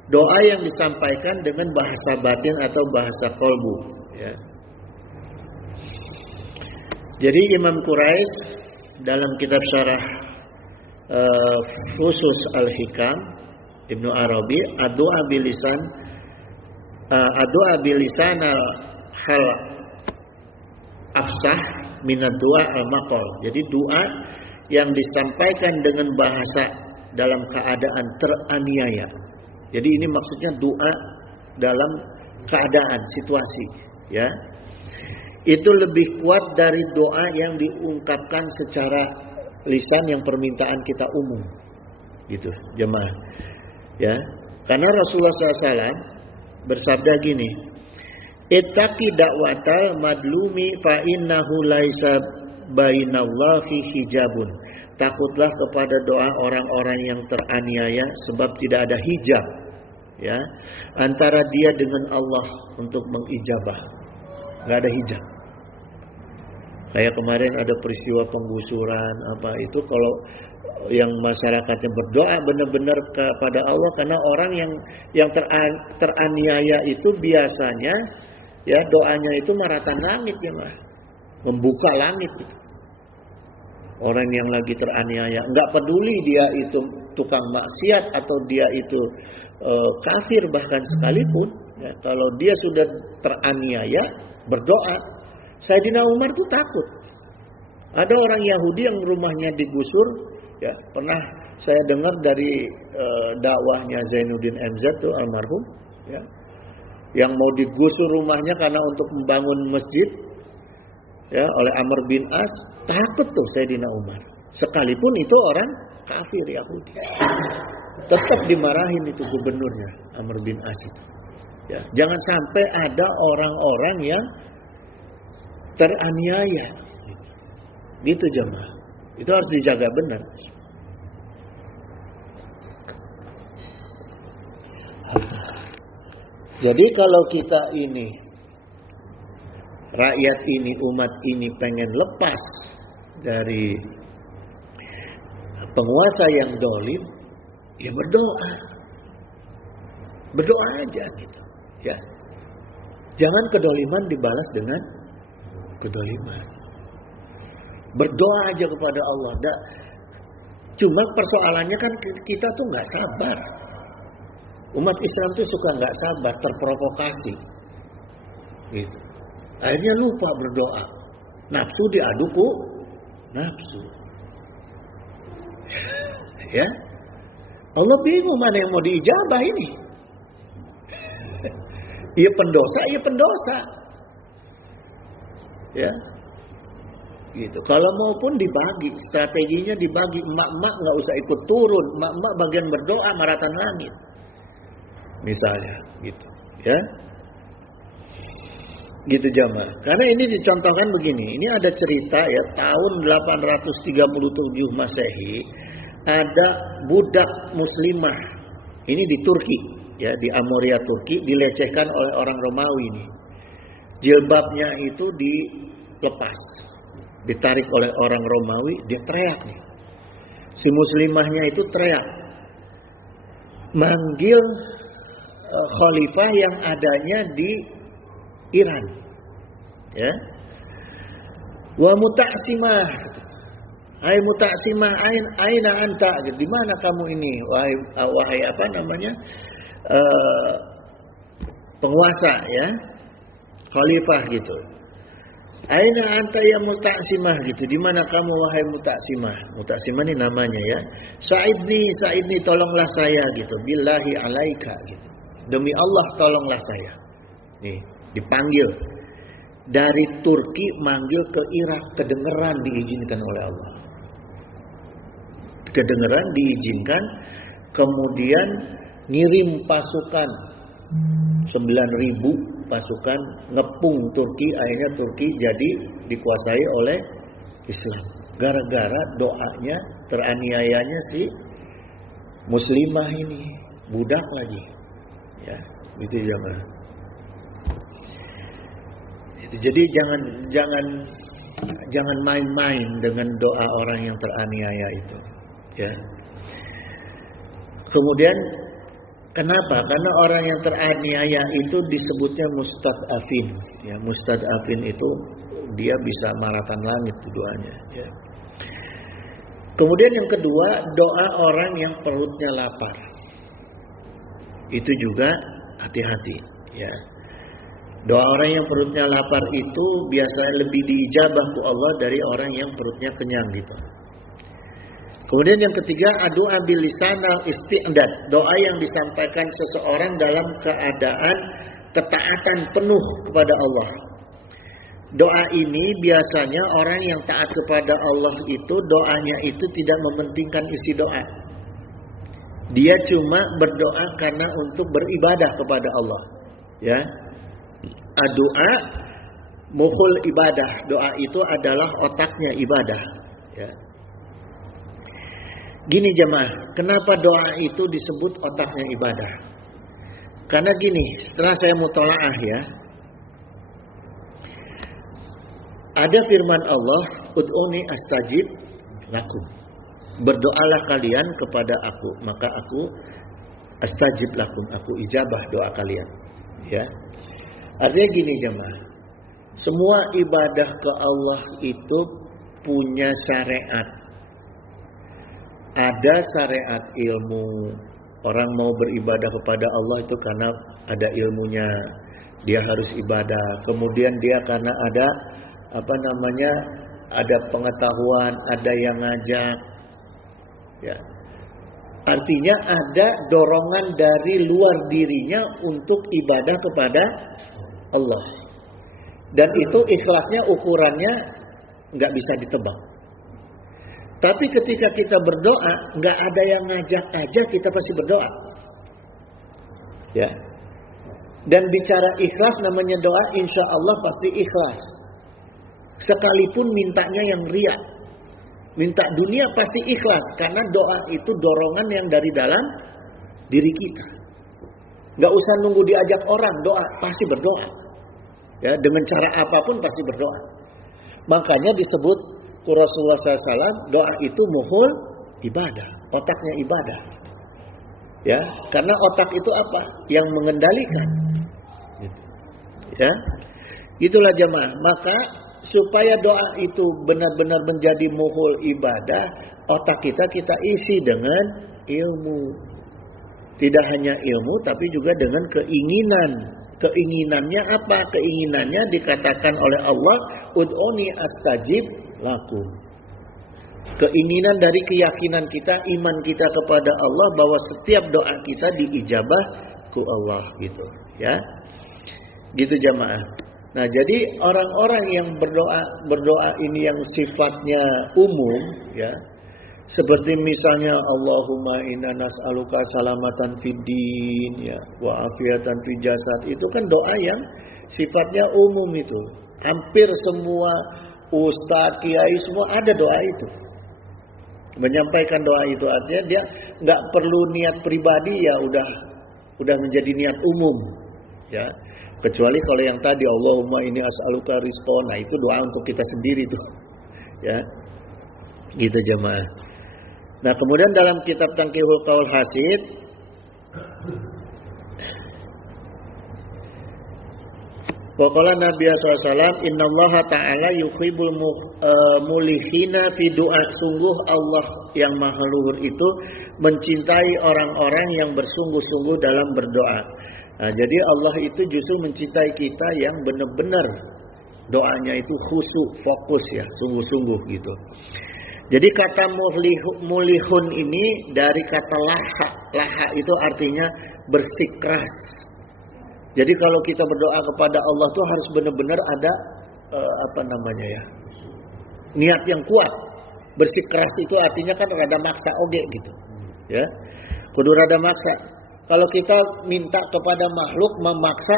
doa yang disampaikan dengan bahasa batin atau bahasa qalbu, ya. Jadi Imam Quraisy dalam kitab syarah Fusus al-Hikam Ibnu Arabi, ad-du'a bilisan al-hal afsah minad du'a al-maqal. Jadi doa yang disampaikan dengan bahasa dalam keadaan teraniaya. Jadi ini maksudnya doa dalam keadaan situasi, ya. Itu lebih kuat dari doa yang diungkapkan secara lisan yang permintaan kita umum, gitu, jemaah. Ya, karena Rasulullah SAW bersabda gini, ittaqi da'watal madlumi fa innahu laisa bainallahi hijabun. Takutlah kepada doa orang-orang yang teraniaya, sebab tidak ada hijab, ya, antara dia dengan Allah untuk mengijabah. Enggak ada hijab. Kayak kemarin ada peristiwa penggusuran apa itu, kalau yang masyarakatnya berdoa benar-benar kepada Allah, karena orang yang teraniaya itu biasanya, ya, doanya itu maratan langit, ya, membuka langit gitu. Orang yang lagi teraniaya, nggak peduli dia itu tukang maksiat atau dia itu kafir bahkan sekalipun, ya, kalau dia sudah teraniaya berdoa. Sayyidina Umar itu takut. Ada orang Yahudi yang rumahnya digusur, ya pernah saya dengar dari dakwahnya Zainuddin MZ tuh almarhum, ya, yang mau digusur rumahnya karena untuk membangun masjid, ya, oleh Amr bin As. Takut tuh Sayyidina Umar. Sekalipun itu orang kafir Yahudi, tetap dimarahin itu gubernurnya Amr bin As itu. Ya, jangan sampai ada orang-orang yang teraniaya. Gitu jemaah. Itu harus dijaga benar. Jadi kalau kita ini, rakyat ini, umat ini pengen lepas dari penguasa yang dolim, ya berdoa. Berdoa aja gitu. Ya. Jangan kedoliman dibalas dengan kedoliman. Berdoa aja kepada Allah. Cuma persoalannya kan kita tuh nggak sabar. Umat Islam tuh suka nggak sabar, terprovokasi. Gitu. Akhirnya lupa berdoa. Nafsu diaduku nafsu. Ya. Allah bingung mana yang mau diijabah ini. Iya pendosa, iya pendosa. Ya. Gitu. Kalau maupun dibagi, strateginya dibagi. Emak-emak nggak usah ikut turun, emak-emak bagian berdoa maratan langit. Misalnya, gitu. Ya. Gitu jamaah. Karena ini dicontohkan begini. Ini ada cerita ya, tahun 837 Masehi ada budak muslimah. Ini di Turki, ya, di Amoria Turki, dilecehkan oleh orang Romawi ini. Jilbabnya itu dilepas, ditarik oleh orang Romawi, dia teriak nih. Si muslimahnya itu teriak, manggil khalifah yang adanya di Iran, ya. Wa muta'simah, hai muta'simah, aina anta, di mana kamu ini, wahai apa namanya, penguasa, ya, khalifah gitu. Aina anta ya muta'simah gitu, di mana kamu wahai muta'simah? Muta'simah ini namanya, ya. Sa'idni, tolonglah saya gitu. Billahi alaika gitu. Demi Allah tolonglah saya. Nih, dipanggil dari Turki manggil ke Irak, kedengeran diizinkan oleh Allah. Kedengeran diizinkan, kemudian ngirim pasukan 9.000 pasukan ngepung Turki, akhirnya Turki jadi dikuasai oleh Islam. Gara-gara doanya, teraniayanya si muslimah ini, budak lagi. Ya, gitu jemaah. Itu jadi jangan main-main dengan doa orang yang teraniaya itu, ya. Kemudian kenapa? Karena orang yang teraniaya itu disebutnya mustad'afin. Ya, mustad'afin itu dia bisa maratan langit doanya. Ya. Kemudian yang kedua, doa orang yang perutnya lapar. Itu juga hati-hati. Ya. Doa orang yang perutnya lapar itu biasanya lebih diijabah ke Allah dari orang yang perutnya kenyang gitu. Kemudian yang ketiga, doa bil lisan al-isti'dad, doa yang disampaikan seseorang dalam keadaan ketaatan penuh kepada Allah. Doa ini biasanya orang yang taat kepada Allah itu doanya itu tidak mementingkan isi doa. Dia cuma berdoa karena untuk beribadah kepada Allah. Ya. Doa mukhul ibadah, doa itu adalah otaknya ibadah. Ya. Gini jemaah, kenapa doa itu disebut otaknya ibadah? Karena gini, setelah saya mutolaah ya, ada firman Allah, ud'uni astajib lakum. Berdoalah kalian kepada aku, maka aku astajib lakum, aku ijabah doa kalian. Ya, artinya gini jemaah, semua ibadah ke Allah itu punya syariat. Ada syariat ilmu. Orang mau beribadah kepada Allah itu karena ada ilmunya. Dia harus ibadah. Kemudian dia karena ada ada pengetahuan, ada yang ngajak. Ya. Artinya ada dorongan dari luar dirinya untuk ibadah kepada Allah. Dan itu ikhlasnya ukurannya nggak bisa ditebak. Tapi ketika kita berdoa, nggak ada yang ngajak aja, kita pasti berdoa. Ya. Dan bicara ikhlas, namanya doa, insya Allah pasti ikhlas. Sekalipun mintanya yang riya, minta dunia pasti ikhlas, karena doa itu dorongan yang dari dalam diri kita. Nggak usah nunggu diajak orang, doa pasti berdoa. Ya, dengan cara apapun pasti berdoa. Makanya disebut Rasulullah SAW, doa itu muhul ibadah, otaknya ibadah. Ya, karena otak itu apa? Yang mengendalikan. Gitu. Ya, itulah jemaah. Maka supaya doa itu benar-benar menjadi muhul ibadah, otak kita isi dengan ilmu. Tidak hanya ilmu, tapi juga dengan keinginan. Keinginannya apa? Keinginannya dikatakan oleh Allah, ud'uni astajib lakum. Keinginan dari keyakinan kita, iman kita kepada Allah bahwa setiap doa kita diijabah ku Allah, gitu. Ya, gitu jamaah. Nah, jadi orang-orang yang berdoa ini yang sifatnya umum, ya, seperti misalnya Allahumma inna nas'aluka salamatan fid din, ya, wa afiatan fil jasad, itu kan doa yang sifatnya umum itu. Hampir semua ustadz, kiai semua ada doa itu. Menyampaikan doa itu artinya dia nggak perlu niat pribadi, ya udah menjadi niat umum, ya. Kecuali kalau yang tadi Allahumma inni as'aluka rizqan, nah itu doa untuk kita sendiri tuh. Ya. Gitu jemaah. Nah, kemudian dalam kitab Tanqihul Qaul Hasid Waqala Nabi SAW, innallaha ta'ala yuhibbul mulihina fi du'a. Sungguh Allah yang maha luhur itu mencintai orang-orang yang bersungguh-sungguh dalam berdoa. Nah, jadi Allah itu justru mencintai kita yang benar-benar doanya itu khusyuk, fokus, ya, sungguh-sungguh gitu. Jadi kata mulihun ini dari kata laha. Laha itu artinya bersikeras. Jadi kalau kita berdoa kepada Allah tuh harus benar-benar ada niat yang kuat. Bersikeras itu artinya kan rada maksa oge gitu. Ya. Kudu rada maksa. Kalau kita minta kepada makhluk memaksa,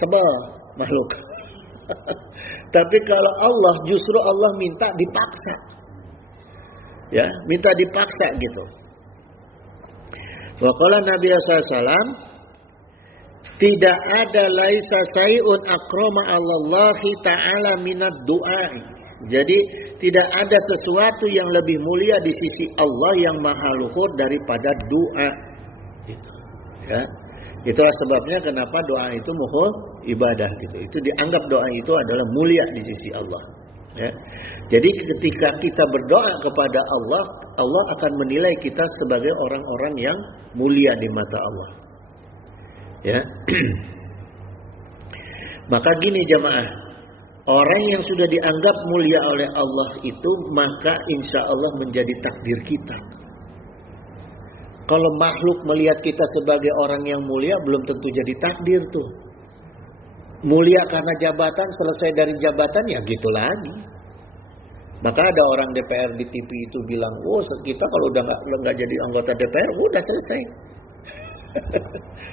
sebel makhluk. Tapi kalau Allah, justru Allah minta dipaksa. Ya, minta dipaksa gitu. Wa qala Nabi sallallahu alaihi wasallam, tidak ada laisa sayun akrama Allahi ta'ala minad du'a. Jadi tidak ada sesuatu yang lebih mulia di sisi Allah yang maha luhur daripada doa. Gitu. Ya. Itulah sebabnya kenapa doa itu muhul ibadah gitu. Itu dianggap doa itu adalah mulia di sisi Allah. Ya. Jadi ketika kita berdoa kepada Allah, Allah akan menilai kita sebagai orang-orang yang mulia di mata Allah. Ya. Maka gini jamaah, orang yang sudah dianggap mulia oleh Allah itu, maka insya Allah menjadi takdir kita. Kalau makhluk melihat kita sebagai orang yang mulia, belum tentu jadi takdir tuh. Mulia karena jabatan, selesai dari jabatan ya gitu lagi. Maka ada orang DPR di TV itu bilang, kita kalau udah nggak jadi anggota DPR, udah selesai.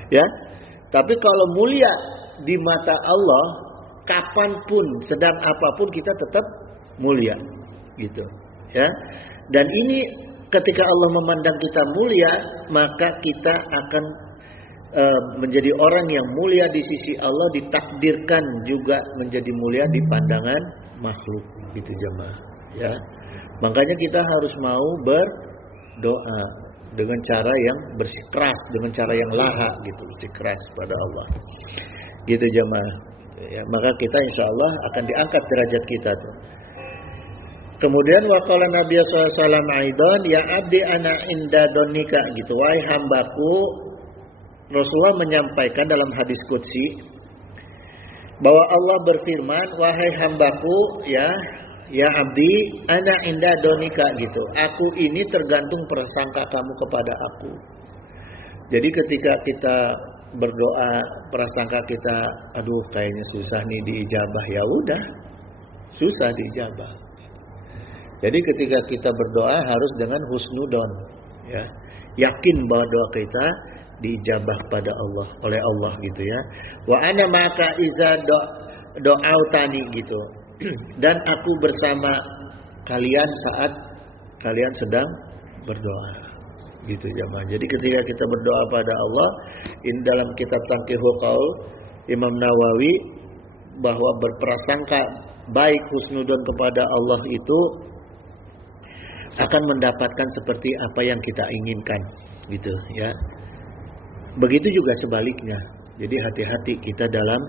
Ya. Tapi kalau mulia di mata Allah, kapanpun, sedang apapun kita tetap mulia, gitu. Ya. Dan ini ketika Allah memandang kita mulia, maka kita akan menjadi orang yang mulia di sisi Allah, ditakdirkan juga menjadi mulia di pandangan makhluk, gitu jemaah. Ya. Makanya kita harus mau berdoa dengan cara yang bersikeras, dengan cara yang lahak gitu, bersikeras pada Allah. Gitu jemaah. Ya, maka kita insya Allah akan diangkat derajat kita tuh. Kemudian waqala Nabi sallallahu alaihi wasallam aidan ya abdi ana inda donika gitu. Wahai hambaku, Rasulullah menyampaikan dalam hadis qudsi bahwa Allah berfirman, wahai hambaku ya abdi ana inda donika gitu. Aku ini tergantung prasangka kamu kepada aku. Jadi ketika kita berdoa prasangka kita, aduh kayaknya susah nih diijabah, ya udah susah diijabah. Jadi ketika kita berdoa harus dengan husnudon, ya, yakin bahwa doa kita diijabah pada Allah oleh Allah gitu ya. Wa ana maka iza do'autani gitu. Dan aku bersama kalian saat kalian sedang berdoa. Gitu jemaah. Jadi ketika kita berdoa pada Allah, in dalam kitab Tangqihul Qaul Imam Nawawi bahwa berprasangka baik husnudon kepada Allah itu akan mendapatkan seperti apa yang kita inginkan gitu ya. Begitu juga sebaliknya. Jadi hati-hati kita dalam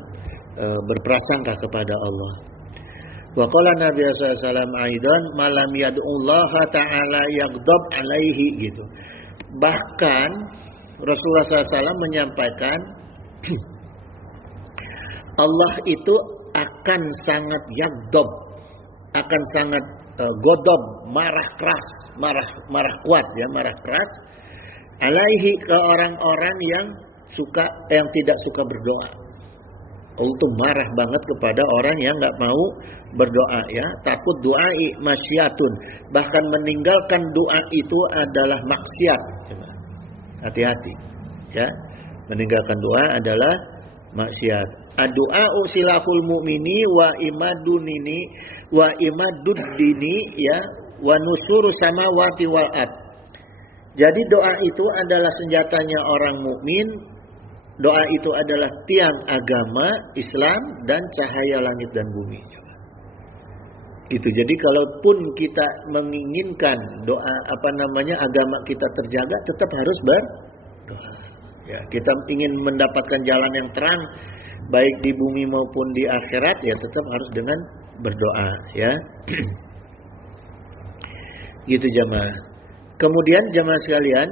berprasangka kepada Allah. Wa qala Nabi sallallahu alaihi wasallam aidan malam yad'ullah ta'ala yaghdab alaihi gitu. Bahkan Rasulullah SAW menyampaikan Allah itu akan sangat yaghdab, akan sangat godob, marah keras, marah kuat ya, marah keras alaihi ke orang-orang yang tidak suka berdoa. Allah tuh marah banget kepada orang yang nggak mau berdoa ya. Takut du'ai maksiatun, bahkan meninggalkan doa itu adalah maksiat. Hati-hati ya, meninggalkan doa adalah maksiat. Ad-du'a'u silahul mu'mini wa imadunini wa imaduddini ya wa nusuru samawati wal ard. Jadi doa itu adalah senjatanya orang mukmin. Doa itu adalah tiang agama Islam dan cahaya langit dan bumi. Itu. Jadi kalaupun kita menginginkan doa agama kita terjaga, tetap harus berdoa. Ya, kita ingin mendapatkan jalan yang terang baik di bumi maupun di akhirat, ya tetap harus dengan berdoa ya. Gitu jamaah. Kemudian jamaah sekalian,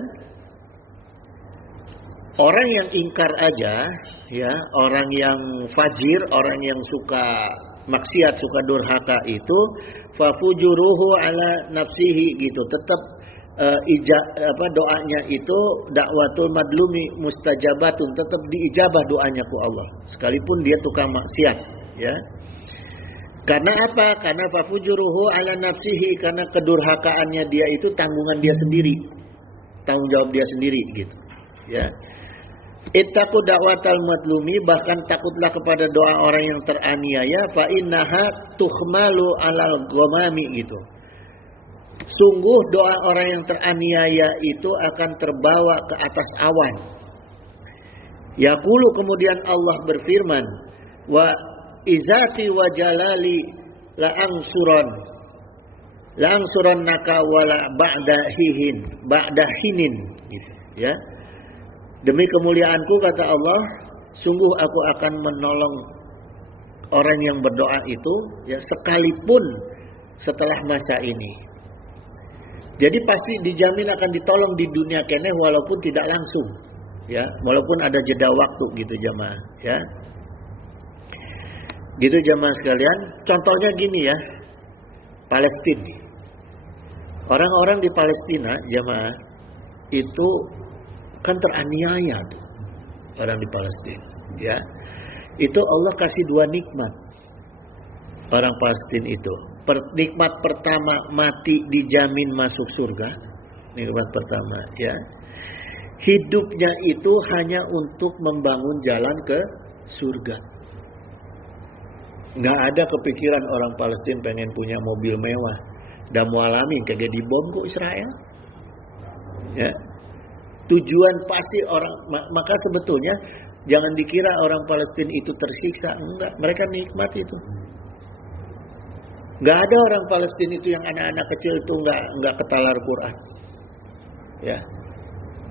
orang yang ingkar aja ya, orang yang fajir, orang yang suka maksiat, suka durhaka itu fafujuruhu ala nafsihi gitu, tetap doanya itu dakwatul madlumi mustajabatun, tetap diijabah doanya ku Allah sekalipun dia tukang maksiat ya. Karena apa? Karena fafujuruhu ala nafsihi, karena kedurhakaannya dia itu tanggungan dia sendiri, tanggung jawab dia sendiri gitu ya. Ittaqu da'watal madlumi, bahkan takutlah kepada doa orang yang teraniaya, fa innaha tuhmalu alal ghamami gitu. Sungguh doa orang yang teraniaya itu akan terbawa ke atas awan. Yaqulu, kemudian Allah berfirman, wa izati wa jalali la angsurannaka wala ba'da hinin gitu ya. Demi kemuliaanku kata Allah, sungguh aku akan menolong orang yang berdoa itu ya, sekalipun setelah masa ini. Jadi pasti dijamin akan ditolong di dunia keneh walaupun tidak langsung ya, walaupun ada jeda waktu gitu jamaah ya. Gitu jamaah sekalian, contohnya gini ya, Palestina. Orang-orang di Palestina jamaah itu kan teraniaya tuh, orang di Palestina ya. Itu Allah kasih dua nikmat orang Palestina itu. Nikmat pertama, mati dijamin masuk surga. Nikmat pertama ya. Hidupnya itu hanya untuk membangun jalan ke surga. Nggak ada kepikiran orang Palestina pengen punya mobil mewah. Dan mualamin kagak dibom kok Israel. Ya. Tujuan pasti orang, maka sebetulnya jangan dikira orang Palestina itu tersiksa, enggak, mereka nikmat itu. Enggak ada orang Palestina itu yang anak-anak kecil itu enggak ketalar Quran. Ya.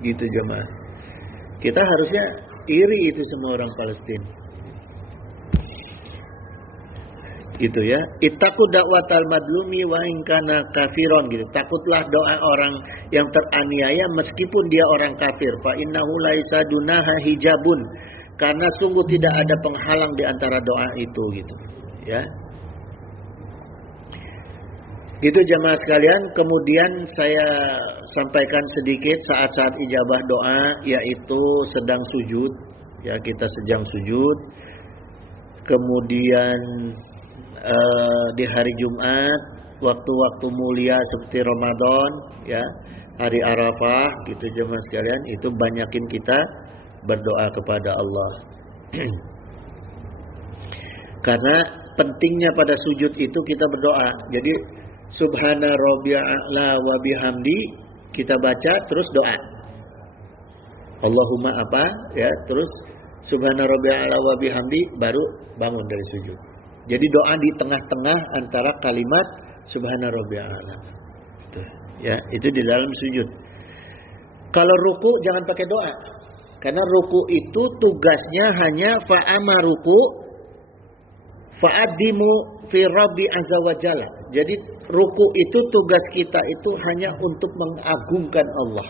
Gitu jemaah. Kita harusnya iri itu semua orang Palestina. Gitu ya. Ittaqu da'watal madlumi wa in kana kafiron gitu. Takutlah doa orang yang teraniaya meskipun dia orang kafir. Fa innahu laisa dunaha hijabun. Karena sungguh tidak ada penghalang di antara doa itu gitu. Ya. Itu jamaah sekalian, kemudian saya sampaikan sedikit saat-saat ijabah doa, yaitu sedang sujud, ya kita sedang sujud. Kemudian di hari Jumat, waktu-waktu mulia seperti Ramadan, ya hari Arafah, gitu jemaah sekalian, itu banyakin kita berdoa kepada Allah. Karena pentingnya pada sujud itu kita berdoa. Jadi Subhana rabbiyal a'la wa bihamdi kita baca terus doa. Allahumma apa? Ya, terus Subhana rabbiyal a'la wa bihamdi baru bangun dari sujud. Jadi doa di tengah-tengah antara kalimat Subhana rabbiyal a'la. Ya, itu di dalam sujud. Kalau ruku jangan pakai doa. Karena ruku itu tugasnya hanya fa'amaruku fa'adimu fi rabbi azza wa jalla. Jadi ruku itu tugas kita itu hanya untuk mengagungkan Allah.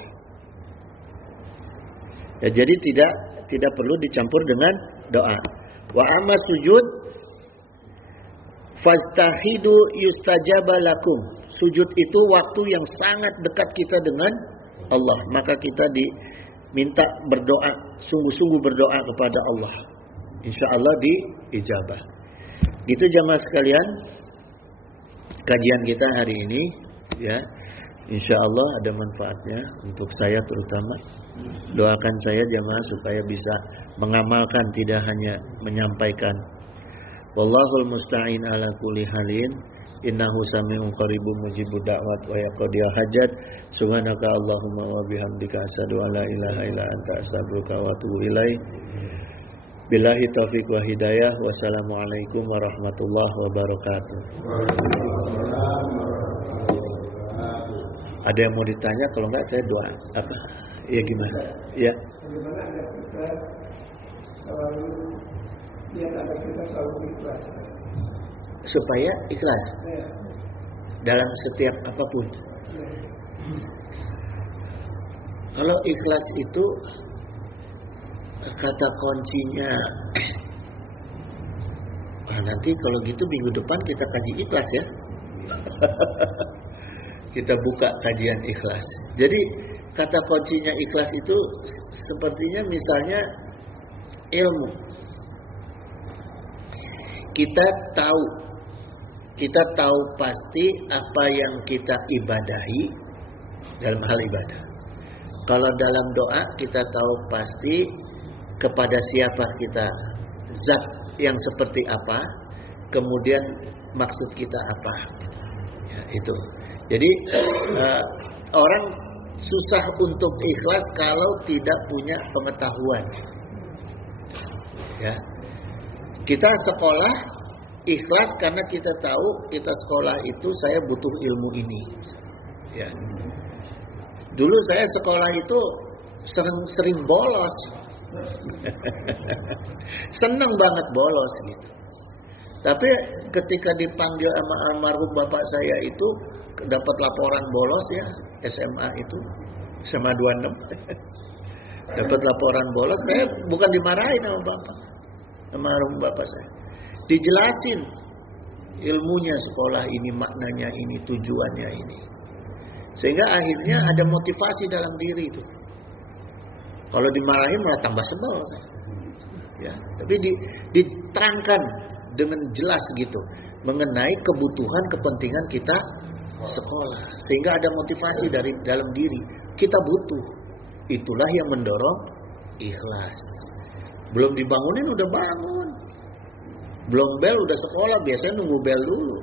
Ya, jadi tidak perlu dicampur dengan doa. Wa amma sujud fastahidu yustajaba lakum. Sujud itu waktu yang sangat dekat kita dengan Allah. Maka kita diminta berdoa, sungguh-sungguh berdoa kepada Allah. Insya Allah diijabah. Gitu jamaah sekalian, kajian kita hari ini, ya, insya Allah ada manfaatnya untuk saya terutama. Doakan saya jamaah supaya bisa mengamalkan, tidak hanya menyampaikan. Wallahul musta'in ala kulli halin. Innahu sami'un qaribun mujibud da'wat wa yaqdiyal hajat. Subhanaka Allahumma wa bihamdika asyhadu an la ilaha illa anta astaghfiruka wa atubu ilaik. Billahi taufiq wa hidayah. Wassalamualaikum warahmatullahi wabarakatuh. Ada yang mau ditanya? Kalau enggak saya doa. Apa? Ya gimana? Ya. Bagaimana agar kita selalu ikhlas? Supaya ikhlas Ya. dalam setiap apapun. Ya. Kalau ikhlas itu kata kuncinya, nanti kalau gitu minggu depan kita kaji ikhlas ya. Kita buka kajian ikhlas. Jadi kata kuncinya ikhlas itu sepertinya misalnya ilmu. Kita tahu pasti apa yang kita ibadahi dalam hal ibadah. Kalau dalam doa kita tahu pasti kepada siapa kita, zat yang seperti apa, kemudian maksud kita apa. Ya, itu. Jadi orang susah untuk ikhlas kalau tidak punya pengetahuan. Ya. Kita sekolah ikhlas karena kita tahu kita sekolah itu saya butuh ilmu ini. Ya. Dulu saya sekolah itu sering bolos. Seneng banget bolos gitu. Tapi ketika dipanggil sama almarhum bapak saya itu dapat laporan bolos ya, SMA itu SMA 26. Dapat laporan bolos, saya bukan dimarahin sama bapak. Almarhum bapak saya. Dijelasin ilmunya sekolah ini, maknanya ini, tujuannya ini. Sehingga akhirnya ada motivasi dalam diri itu. Kalau dimarahin malah tambah sebel. Ya, tapi diterangkan dengan jelas gitu mengenai kebutuhan kepentingan kita sekolah, sehingga ada motivasi dari dalam diri. Kita butuh. Itulah yang mendorong ikhlas. Belum dibangunin udah bangun. Belum bel udah sekolah, biasanya nunggu bel dulu.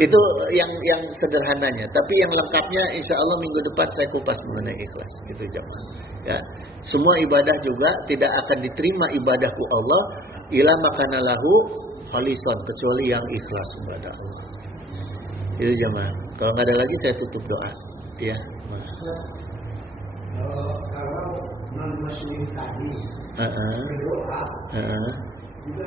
Itu yang sederhananya. Tapi yang lengkapnya insya Allah minggu depan saya kupas mengenai ikhlas. Gitu jemaah. Ya, semua ibadah juga tidak akan diterima ibadahku Allah ila makana lahu khalisan, kecuali yang ikhlas kepada Allah. Itu jemaah. Kalau nggak ada lagi saya tutup doa. Ya. Kalau non muslim tadi berdoa juga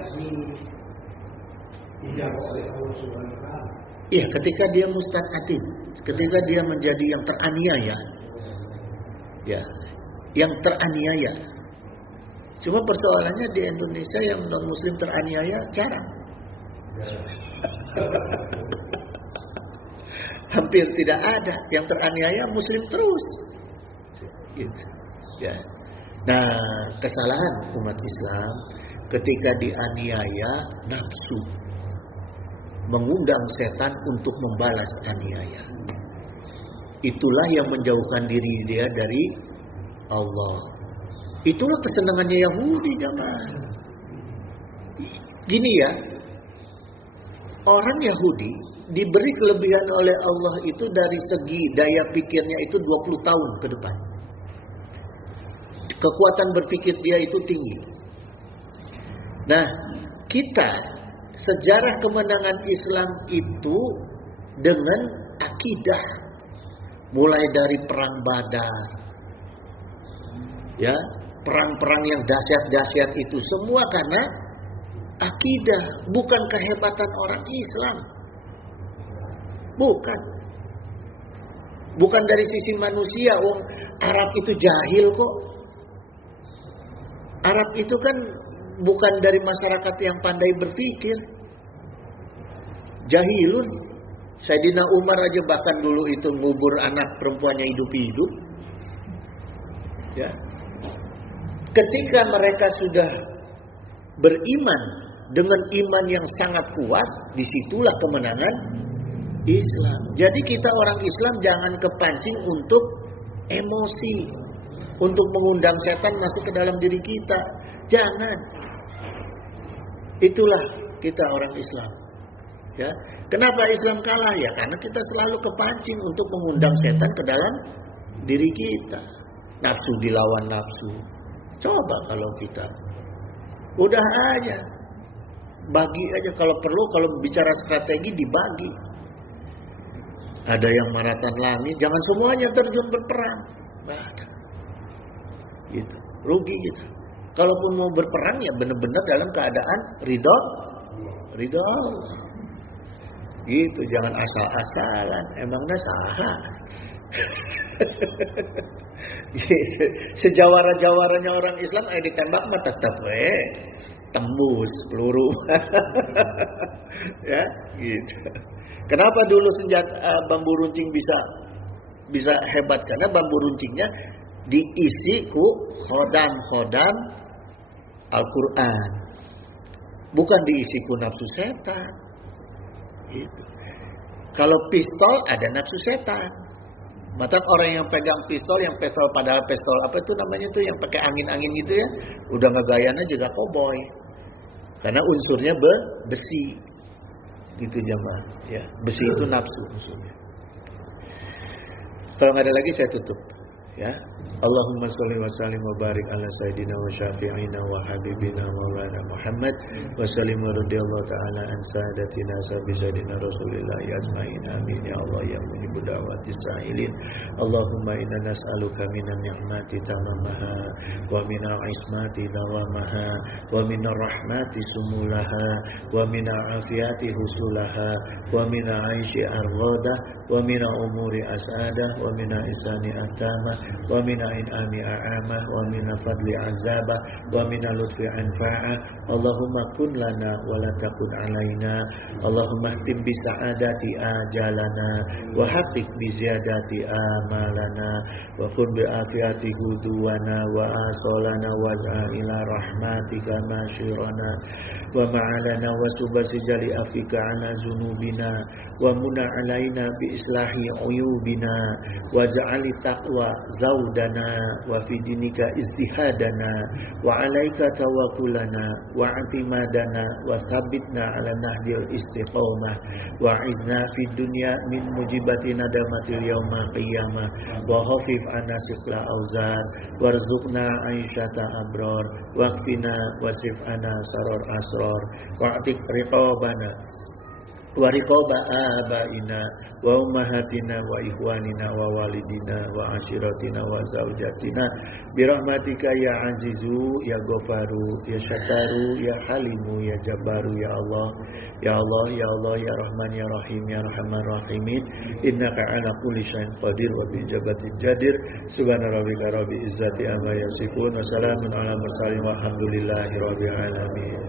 dijawab oleh Allah Subhanahu wa taala. Iya, ketika dia mustad'atin, ketika dia menjadi yang teraniaya. Ya, yang teraniaya. Cuma persoalannya di Indonesia yang non muslim teraniaya jarang. Hampir tidak ada yang teraniaya muslim terus. Gitu. Ya. Nah, kesalahan umat Islam ketika dianiaya nafsu, mengundang setan untuk membalas aniaya. Itulah yang menjauhkan diri dia dari Allah. Itulah kesenangannya Yahudi jamaah. Gini ya, orang Yahudi diberi kelebihan oleh Allah itu dari segi daya pikirnya itu 20 tahun ke depan. Kekuatan berpikir dia itu tinggi. Nah, kita sejarah kemenangan Islam itu dengan akidah. Mulai dari perang Badar. Ya, perang-perang yang dahsyat-dahsyat itu semua karena akidah, bukan kehebatan orang Islam. Bukan. Bukan dari sisi manusia, Arab itu jahil kok. Arab itu kan bukan dari masyarakat yang pandai berpikir. Jahilun. Sayyidina Umar aja bahkan dulu itu ngubur anak perempuannya hidup-hidup. Ya. Ketika mereka sudah beriman dengan iman yang sangat kuat, disitulah kemenangan Islam. Jadi kita orang Islam jangan kepancing untuk emosi, untuk mengundang setan masuk ke dalam diri kita. Jangan. Itulah kita orang Islam. Ya. Kenapa Islam kalah? Ya karena kita selalu kepancing untuk mengundang setan ke dalam diri kita. Nafsu dilawan nafsu. Coba kalau kita udah aja bagi aja, kalau perlu, kalau bicara strategi dibagi. Ada yang maratan langit, jangan semuanya terjun berperang. Nggak ada. Gitu. Rugi kita. Kalaupun mau berperang ya benar-benar dalam keadaan ridho Allah. Gitu, jangan asal-asalan. Emangnya saha. Gitu. Sejawara-jawaranya orang Islam ditembak mah tetap tembus peluru. Ya, gitu. Kenapa dulu senjata bambu runcing bisa hebat? Karena bambu runcingnya diisi ku khodam Al-Quran, bukan diisi ku nafsu setan. Gitu. Kalau pistol ada nafsu setan. Maka orang yang pegang pistol, padahal pistol apa itu namanya tuh yang pakai angin-angin gitu ya, udah ngegayana juga cowboy. Karena unsurnya besi. Gitu jamaah. Ya, besi itu nafsu unsurnya. Kalau nggak ada lagi saya tutup. Ya. Allahumma sholli wa sallim wa barik ala sayyidina wa syafi'ina wa habibina maulana Muhammad wa sallim radhiyallahu ta'ala an sadatina sayyidina Rasulillah ajmain amin ya Allah ya mujibu da'wati sa'ilin. Allahumma inna nas'aluka minan ni'mati tamamaha wa minal ismati dawamaha wa minar rahmati sumulaha wa minal afiyati husulaha wa minal aishi arghada wa minal umuri as'adah wa minal isani atama wa minal in'ami a'amah wa minal fadli azabah wa minal lutfi anfa'ah. Allahumma kun lana wa la takun alaina. Allahumma ihtim bi sa'adati ajalana wa haqiq bi ziyadati amalana wa kun bi afiyati huduwana wa asolana wa ila rahmatika masyirana wa ma'alana wa subasi jali afika ala zunubina wa muna alaina bi islahi uyubina wa ja'ali taqwa zaudana wa fi dinika istihadana wa alaika tawakkulana wa atimadana wa thabitna ala nahdil istiqamah wa izna fi dunya min mujibati nadamatil yawma qiyamah wa khafif anna sifla auzar warzuqna aisyata abrar waqfina wasif anna saror asrar wa atik riqabana wa riqaba abaina wa ummahatina wa ikhwanina wa walidina wa ashiratina wa zaujatina bi rahmatika ya azizu ya ghafaru ya syakaru ya halimu ya jabbaru ya Allah ya Allah ya Allah ya Rahman ya Rahim ya Rahman Rahimin innaka ala kulli syai'in qadir wa bi jabatin jadir subhana rabbika rabbil izzati amma yasifun wa salamun ala mursalin walhamdulillahi rabbil alamin.